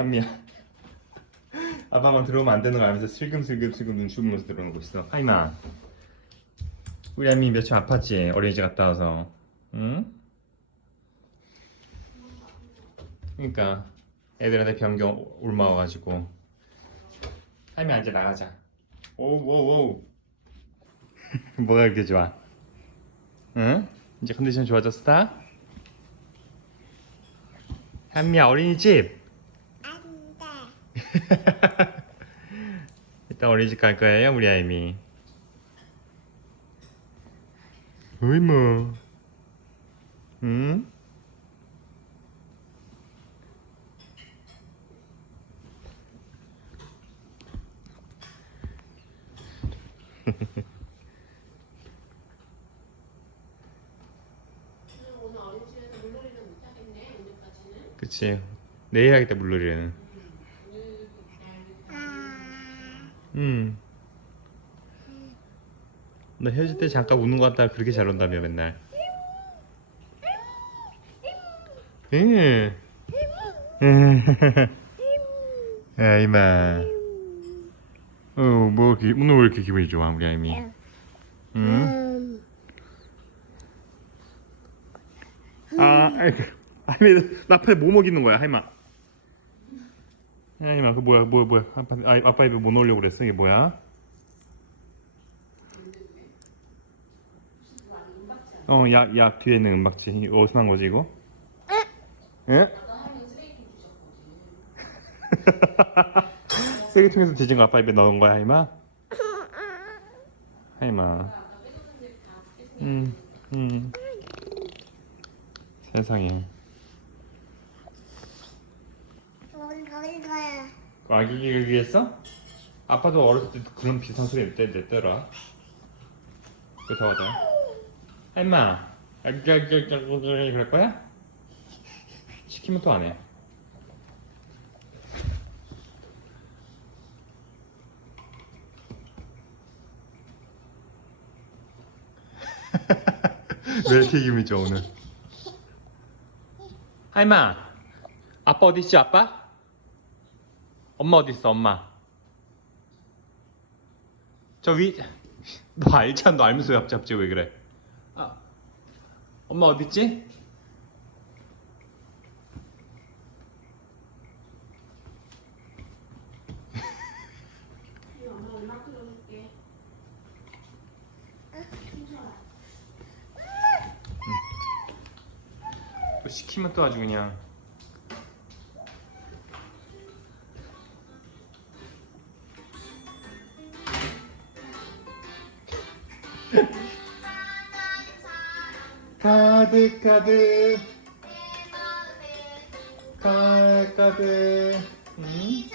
한미야. 아빠만 들어오면 안 되는 거 알면서 슬금슬금 슬금 눈 죽으면서 들어오는 거 있어. 하이마. 우리 한미 며칠 아팠지? 어린이집 갔다 와서. 응? 그러니까 애들한테 변기 옮아와가지고. 하이미 이제 나가자. 오오오. 뭐가 그렇게 좋아? 응? 이제 컨디션 좋아졌어? 한미야 어린이집. 안돼 이따 어린이집 갈 거예요, 우리 아이미. 어이 뭐. 응? 오늘 어린이집에서 물놀이는 못 하겠네. 오늘까지는. 그치. 내일 하겠다 물놀이는. 아 응. 너 헤어질 때 잠깐 우는 것 같다가 그렇게 잘 논다며 맨날. 응. 응. 야 이마. 어뭐 오늘 왜 이렇게 기분이 좋아 우리 아이미? 응? 음. 아, 아이고. 아이미 나팔에 뭐 먹이는 거야 하이마? 하이마 그 뭐야 뭐야 뭐야 아빠 아, 아빠 입에 뭐 넣으려고 그랬어 이게 뭐야? 어, 약, 약 뒤에 있는 은박지. 어디서 난 거지, 이거? 예? 쓰레기통에서 뒤진 거 아빠 입에 넣은 거야, 하이마? 하이마. 쓰레기. 음, 음. 세상에. 뭘 먹을 거야 아기 기르기 했어? 아빠도 어렸을 때 그런 비슷한 소리 냈, 냈더라. 그래서 하자. 하이마. 아기, 아기, 아기, 아기, 그럴 거야? 시키면 또 안 해. 왜 이렇게 기분이 좋아 오늘? 하이마, 아빠 어디 있지 아빠? 엄마 어디 있어 엄마? 저 위, 너 알잖아 너 알면서 왜 갑자기 왜 그래? 아, 엄마 어디 있지? 시키면 또 아주 그냥 가득 가득 가득 가득 응?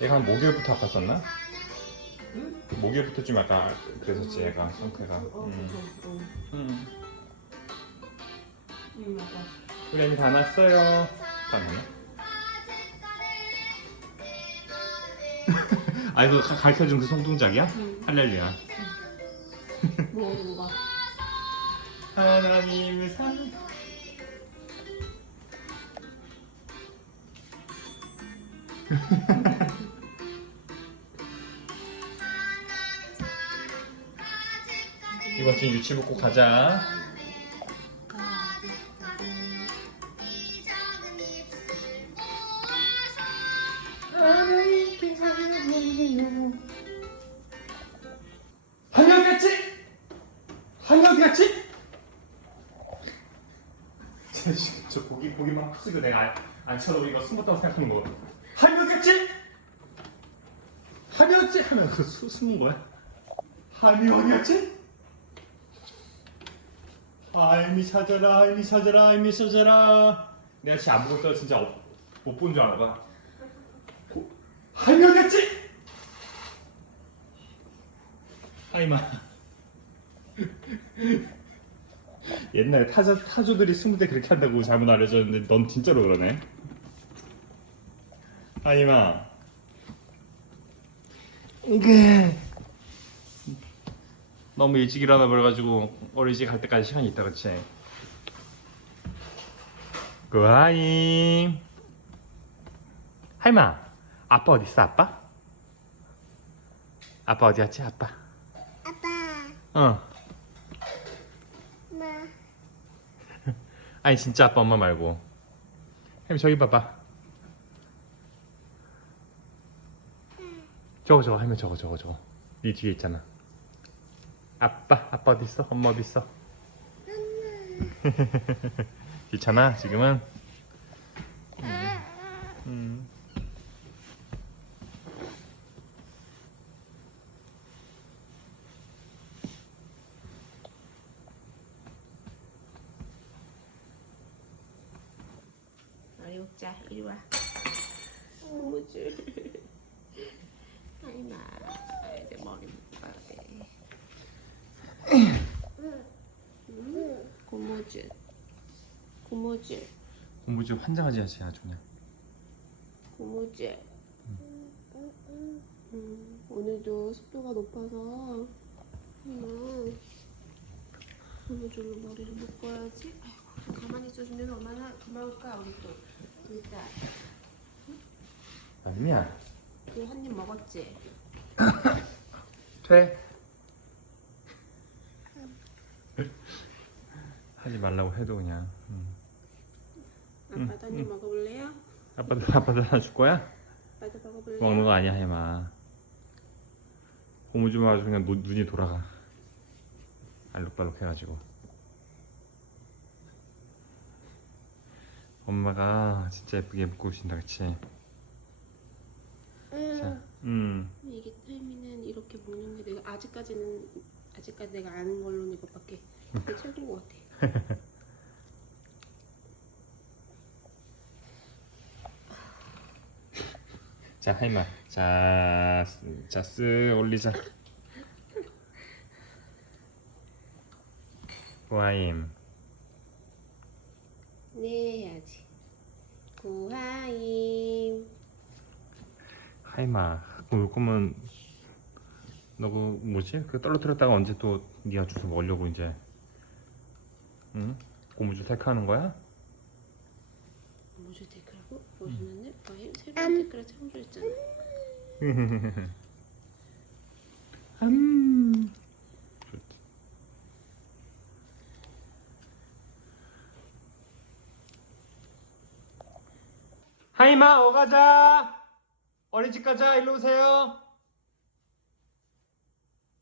얘가 한 목요일부터 아팠었나? 목요일부터 좀 약간 그랬었지 얘가 상태가 음. 음. 응. 우리 애미 다 났어요 잠깐만요 아 이거 가- 가르쳐준 그 손동작이야? 응. 할렐루야 뭐, 뭐가? 하나님을 사랑 이번 주 유치부 꼭 가자 고기 고기 막 쓰고 내가 안, 안 이거 숨었다고 생각하는 거. 한이 어디 갔지? 한이 어디 하면 그 수, 숨은 거야. 한이 어디 갔지? 아이미 찾아라, 아이미 찾아라, 아이미 찾아라. 내가 진짜 아무것도 진짜 못 본 줄 알아 봐. 한이 어디 갔지? 하이마. 옛날에 타자, 타조들이 스무 대 그렇게 한다고 잘못 알려줬는데 넌 진짜로 그러네. 하이마. 이게 너무 일찍 일어나 버려가지고 어린이집 갈 때까지 시간이 있다 그치? 고아임. 할마, 아빠 어디 있어? 아빠? 아빠 어디 갔지? 아빠. 아빠, 어. 엄마, 아니 진짜 아빠 엄마 말고. 햄 저기 봐봐. 저거 저거 할머니 저거 저거 저거. 네 뒤에 있잖아. 아빠 아빠 어디 있어? 엄마 어디 있어? 귀찮아 지금은. 자. 이리 와. 고무줄. 하이마. 이제 머리 묶어야 돼. 음, 고무줄. 고무줄. 고무줄 환장하지 않지 아주 그냥. 고무줄. 음, 오늘도 습도가 높아서 하이마. 고무줄로 머리를 묶어야지. 아이고, 좀 가만히 있어주면 얼마나 고마울까 우리 또. 진짜. 아니야. 그한 입 먹었지? 돼. 하지 말라고 해도 그냥. 음. 아빠도 한입 먹어볼래요? 아빠도 아빠도 하나 줄 거야? 아빠도 먹어볼래요? 먹는 거 아니야 해마. 고무줄 아주 그냥 눈, 눈이 돌아가. 알록달록 해가지고. 엄마가 진짜 예쁘게 묶고 오신다 그치? 자, 응, 음. 이게 타이밍은 이렇게 먹는 게 내가 아직까지는 아직까지 내가 아는 걸로는 이것밖에 그게 최고인 것 같아. 자 하이마. 자, 스- 자, 쓱 올리자. 와임. 네 해야지. 고하임. 하이마. 올 거면 너 그 뭐지? 그 떨어뜨렸다가 언제 또 네가 주워 먹으려고 이제 응? 고무줄 택하는 거야? 뭐지 댓글하고 보시면은 거의 새로운 댓글을 참조했잖아. 하이마 오가자. 어린이집 가자 일로 오세요.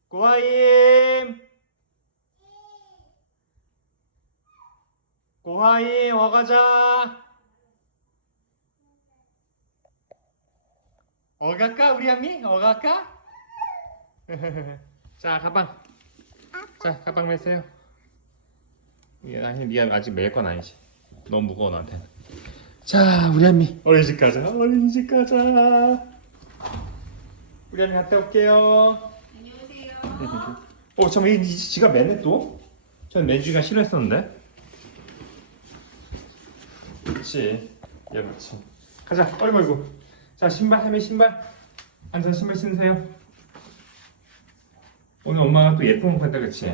고하임. 고하임 어가자. 어갈까 우리 아미? 어갈까? 자 가방. 자 가방 매세요. 예, 아니 네가 아직 매일 건 아니지. 너무 무거워 나한테 자 우리 한미. 어린이집 가자 어린이집 가자. 우리 한미 갔다 올게요. 안녕하세요. 어 잠깐 이, 이 지갑 매네 또? 전 매주기가 싫어했었는데. 그렇지 야 그렇지 가자 어이구 어이구 자 신발 해매 신발. 앉아 신발 신으세요. 오늘 엄마가 또 예쁜 거 봤다 그치?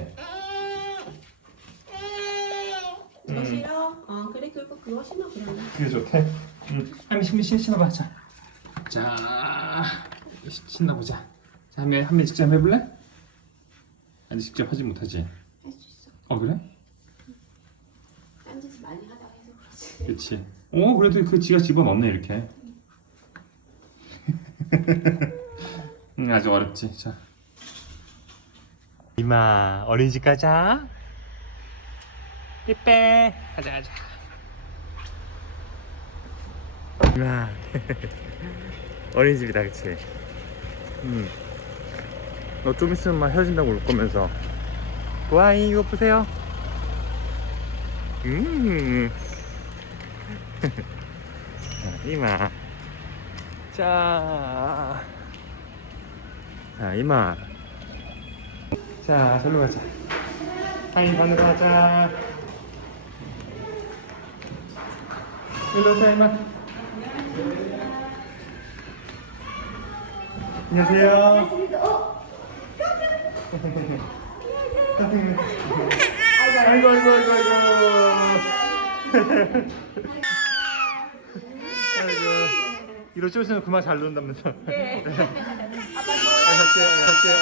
그거 어 그래 그거 그거 신어 그러면. 그게 좋대. 응. 한미 신미 신 신어봐. 자, 자 시- 신나보자. 자, 한미 한미 직접 한번 해볼래? 아니 직접 하지 못하지. 할 수 있어. 어 그래? 딴짓 을 많이 하다가 해서 그렇지. 그렇지. 어 그래도 그 지가 집어 넣네 이렇게. 응 아주 어렵지. 자. 이마 어린이집 가자. 삐빼 가자 가자. 이마 어린이집이다 그치? 응. 너좀 있으면 막 헤어진다고 울 거면서. 와이 이거 보세요. 음. 자, 이마. 자. 자, 이마. 자, 절로 가자. 하이 반으로 가자. 일로 오세요, 임마. 안녕하세요. 안녕하세요 아이고, 아이고, 아이고, 아이고. 아이고. 이러고 있으면 그만 잘 논다면서. 네. 아빠 갈게요, 갈게요.